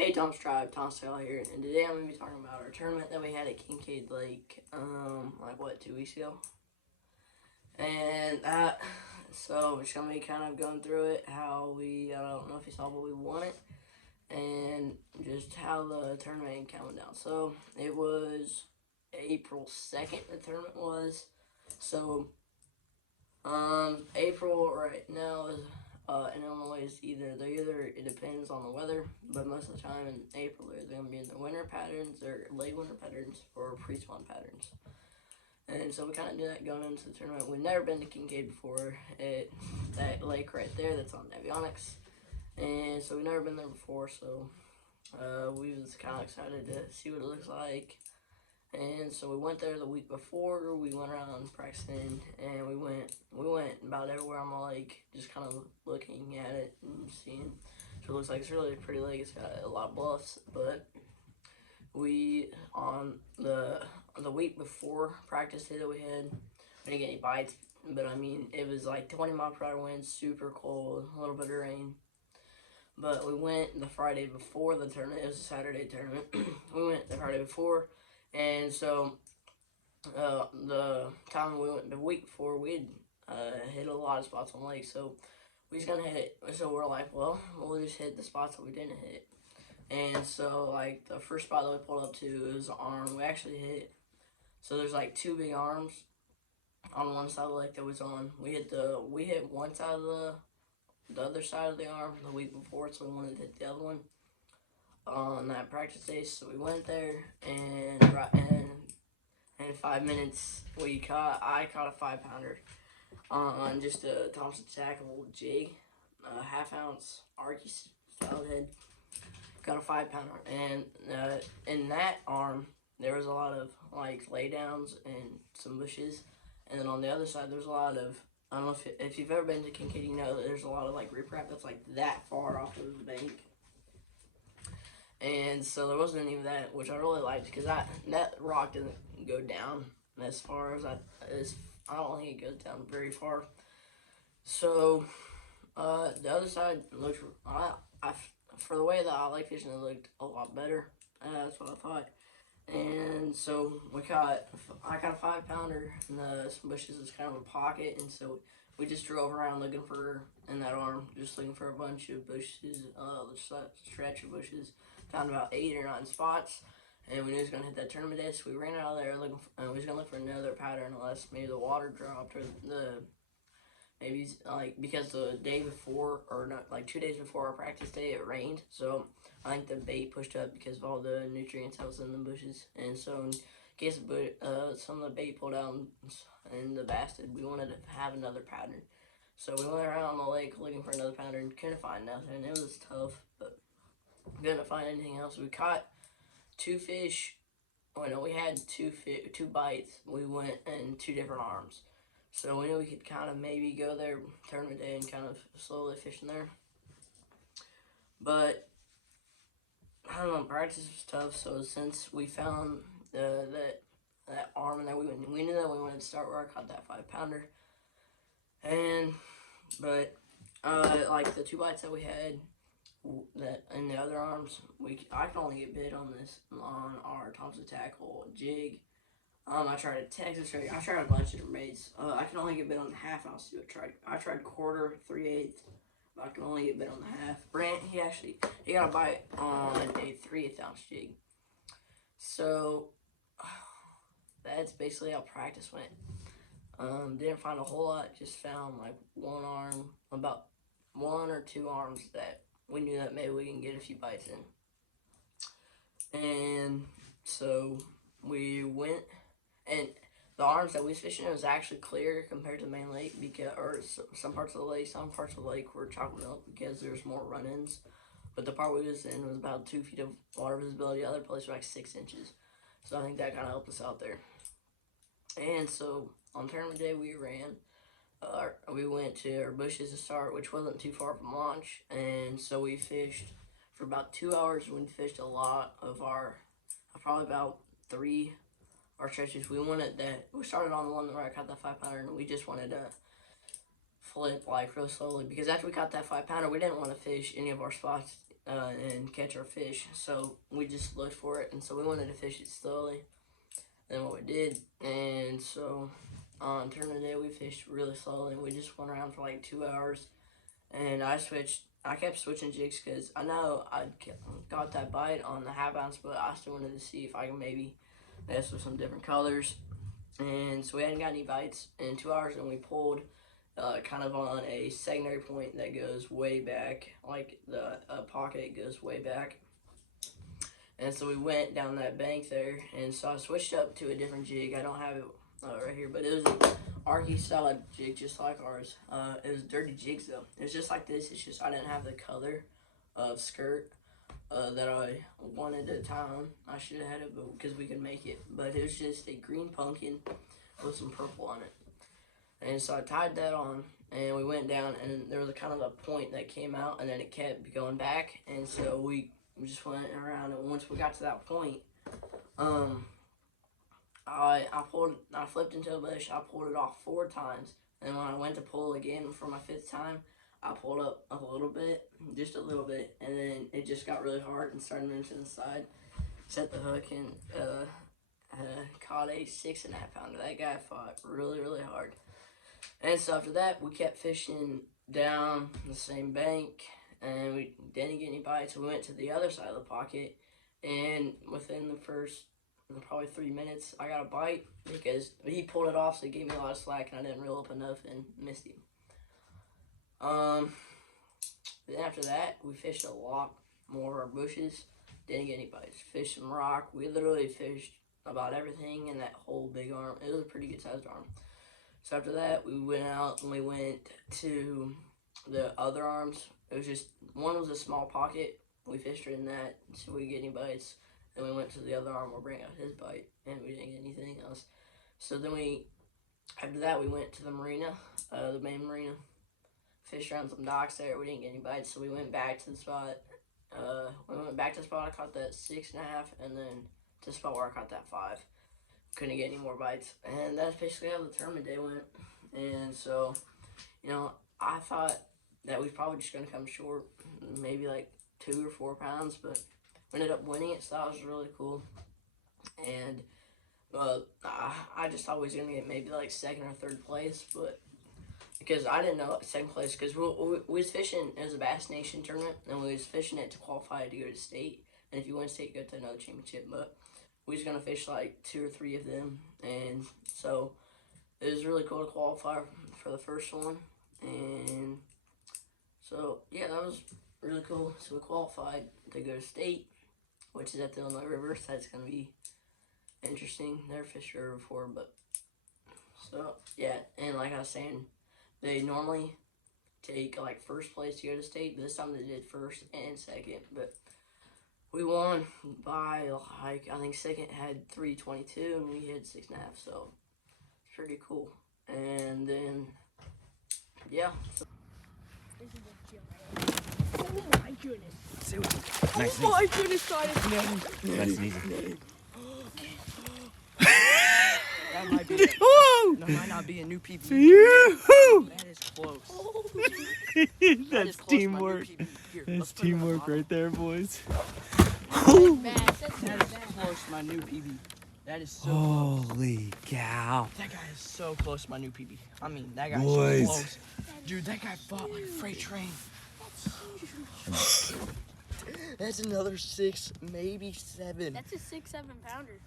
Hey, Tom's Tribe, Tom Sale here, and today I'm going to be talking about our tournament that we had at Kinkaid Lake, like what, 2 weeks ago? And so we're just going to be kind of going through it, how we, I don't know if you saw, but we won it, and just how the tournament came down. So it was April 2nd, the tournament was. So, April right now is in Illinois is either it depends on the weather, but most of the time in April they're going to be in the winter patterns or late winter patterns or pre-spawn patterns. And so we kind of knew that going into the tournament. We've never been to Kinkaid before, that lake right there that's on Navionics, and so we've never been there before. So we was kind of excited to see what it looks like. And so we went there the week before. We went around practicing, and we went about everywhere on the lake, just kind of looking at it and seeing. So it looks like it's really a pretty lake. It's got a lot of bluffs, but we on the week before practice day that we didn't get any bites, but I mean it was like 20-mile-per-hour winds, super cold, a little bit of rain. But we went the Friday before the tournament. It was a Saturday tournament. We went the Friday before. And so, the time we went the week before, we'd hit a lot of spots on the lake. So we was gonna hit it. So we're like, well, we'll just hit the spots that we didn't hit. And so, like, the first spot that we pulled up to was an arm. We actually hit. So there's like two big arms on one side of the lake that was on. We hit one side of the other side of the arm the week before, so we wanted to hit the other one on that practice day. So we went there, and in 5 minutes I caught a 5-pounder on just a Thompson tackle jig, a half-ounce Arky style head. Got a 5-pounder, and in that arm there was a lot of like laydowns and some bushes, and then on the other side there's a lot of, I don't know if you've ever been to Kinkaid, you know that there's a lot of like riprap that's like that far off of the bank. And so there wasn't any of that, which I really liked, because that rock didn't go down as far as I don't think it goes down very far. So the other side looked, for the way that I like fishing, it looked a lot better. That's what I thought. And so I caught a 5-pounder, and some bushes is kind of a pocket, and so we just drove around looking for, in that arm, just looking for a bunch of bushes, stretch of bushes. Found about 8 or 9 spots, and we knew we was gonna hit that tournament day, so we ran out of there looking for, we was gonna look for another pattern unless maybe the water dropped, or maybe like, because the day before, or not, like 2 days before our practice day, it rained. So I think the bait pushed up because of all the nutrients that was in the bushes, and so in case some of the bait pulled out and the bass did, we wanted to have another pattern. So we went around the lake looking for another pattern, couldn't find nothing. It was tough, but couldn't find anything else. We caught 2 fish. Oh no, we had 2 bites. We went in 2 different arms, so we knew we could kind of maybe go there tournament day and kind of slowly fish in there. But I don't know, practice was tough. So since we found that arm, and that we knew that we wanted to start where I caught that 5-pounder. But like the 2 bites that we had, that in the other arms, I can only get bit on our Thompson tackle jig. I tried a Texas rig. I tried a bunch of different baits. I can only get bit on the half-ounce too. I tried quarter, 3/8, but I can only get bit on the half. Brant, he got a bite on a 3/8-ounce jig. So that's basically how practice went. Didn't find a whole lot. Just found like one arm, about 1 or 2 arms that we knew that maybe we can get a few bites in. And so we went, and the arms that we was fishing in was actually clear compared to the main lake, some parts of the lake were chocolate milk because there's more run-ins. But the part we was in was about 2 feet of water visibility. The other place was like 6 inches. So I think that kind of helped us out there. And so on tournament day we went to our bushes to start, which wasn't too far from launch, and so we fished for about 2 hours. We fished a lot of probably about 3 our stretches. We started on the one where I caught that 5-pounder, and we just wanted to flip like real slowly, because after we caught that 5-pounder, we didn't want to fish any of our spots and catch our fish. So we just looked for it, and so we wanted to fish it slowly. And what we did, and so on tournament day we fished really slowly, and we just went around for like 2 hours. And I kept switching jigs because I know I got that bite on the half ounce, but I still wanted to see if I can maybe mess with some different colors. And so we hadn't got any bites in 2 hours, and we pulled kind of on a secondary point that goes way back, like the pocket goes way back. And so we went down that bank there, and so I switched up to a different jig. I don't have it right here, but it was an Arky style jig, just like ours. It was dirty jigs though. It was just like this. It's just I didn't have the color of skirt that I wanted at the time. I should have had it because we could make it, but it was just a green pumpkin with some purple on it. And so I tied that on, and we went down, and there was a kind of a point that came out, and then it kept going back, and so we just went around, and once we got to that point, I flipped into a bush. I pulled it off 4 times, and when I went to pull again for my 5th time, I pulled up a little bit, just a little bit, and then it just got really hard and started moving to the side. Set the hook and caught a 6.5 pounder. That guy fought really, really hard. And so after that, we kept fishing down the same bank, and we didn't get any bites. So we went to the other side of the pocket, and within the first probably 3 minutes, I got a bite because he pulled it off, so he gave me a lot of slack, and I didn't reel up enough and missed him. Then after that, we fished a lot more of our bushes. Didn't get any bites. Fished some rock. We literally fished about everything in that whole big arm. It was a pretty good sized arm. So after that, we went out and we went to the other arms. It was just, one was a small pocket. We fished in that so we didn't get any bites. Then we went to the other arm, we'll bring out his bite, and we didn't get anything else. So then after that, we went to the marina, the main marina. Fished around some docks there. We didn't get any bites, so we went back to the spot. When we went back to the spot, I caught that 6.5, and then to the spot where I caught that 5. Couldn't get any more bites, and that's basically how the tournament day went. And so, I thought that we was probably just gonna come short, maybe like 2 or 4 pounds, but we ended up winning it, so that was really cool. And I just thought we was gonna get maybe like 2nd or 3rd place, but because I didn't know 2nd place, because we was fishing as a Bass Nation tournament, and we was fishing it to qualify to go to state, and if you win state, you go to another championship. But we was gonna fish like 2 or 3 of them, and so it was really cool to qualify for the first one. And so yeah, that was really cool. So we qualified to go to state, which is at the Illinois River. So that's gonna be interesting. Never fished the river before, but so yeah. And like I was saying, they normally take like 1st place to go to state, but this time they did 1st and 2nd. But we won by like, I think 2nd had 322 and we had 6.5, so it's pretty cool. And then yeah. Oh my goodness. Nice. Oh my goodness, Titus. Nice and easy. That might be that might not be a new PB. That is close. That's teamwork. That's teamwork right there, boys. That is close to my new PB. That is so close. Holy cow. That guy is so close to my new PB. I mean, that guy Boys. is so close. Dude, that guy fought like a freight train. That's another 6, maybe 7. That's a 6-7 pounder.